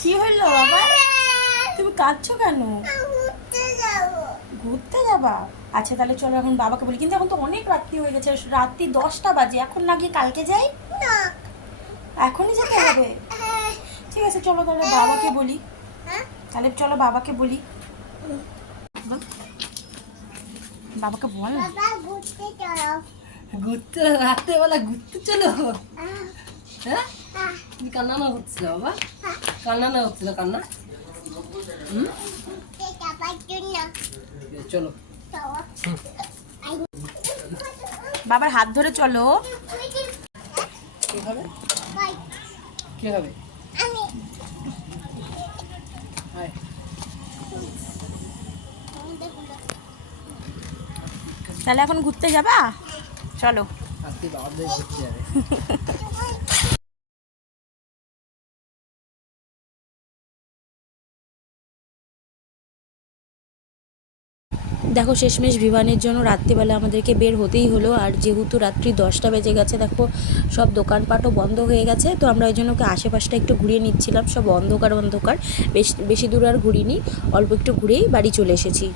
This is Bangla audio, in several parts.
কি হলো বাবা? তুমি কাঁদছো কেন? ঘুরতে যাবা? আচ্ছা তাহলে চলো এখন বাবাকে বলি, কিন্তু এখন তো অনেক রাত্রি হয়ে গেছে, রাত্রি 10টা বাজে, এখন না গিয়ে কালকে যাই? এখনই যেতে হবে? ঠিক আছে চলো তাহলে বাবাকে বলি। তাহলে চলো বাবাকে বলি। বল। বাবাকে বল না। ঘুরতে রাত্রেবেলা ঘুরতে চলো। হ্যাঁ তুমি কান্না না হচ্ছিল বাবা? কান্না না হচ্ছিল কান্না? হুম চলো। বাবার হাত ধরে চলো। কি হবে? কি হবে? আয়। তাহলে এখন ঘুরতে যাবা? চলো। আজকে বাবা ঘুরতে যাবে। দেখো শেষমেশ বিমানের জন্য রাত্রিবেলা আমাদেরকে বের হতেই হলো, আর যেহেতু রাত্রি 10টা বেজে গেছে, দেখো সব দোকানপাটও বন্ধ হয়ে গেছে, তো আমরা ওই জন্য ওকে আশেপাশটা একটু ঘুরিয়ে নিচ্ছিলাম। সব অন্ধকার অন্ধকার, বেশি দূর আর ঘুরিনি, অল্প একটু ঘুরেই বাড়ি চলে এসেছি।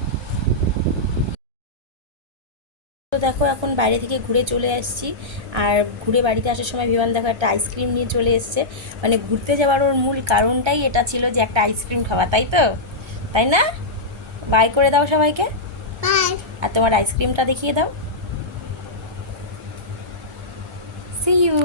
তো দেখো এখন বাইরে থেকে ঘুরে চলে আসছি, আর ঘুরে বাড়িতে আসার সময় বিমান দেখো একটা আইসক্রিম নিয়ে চলে এসছে। মানে ঘুরতে যাওয়ার ওর মূল কারণটাই এটা ছিল যে একটা আইসক্রিম খাওয়া, তাই তো? তাই না? বাই করে দাও সবাইকে। আর তোমার আইসক্রিমটা দেখিয়ে দাও। See you.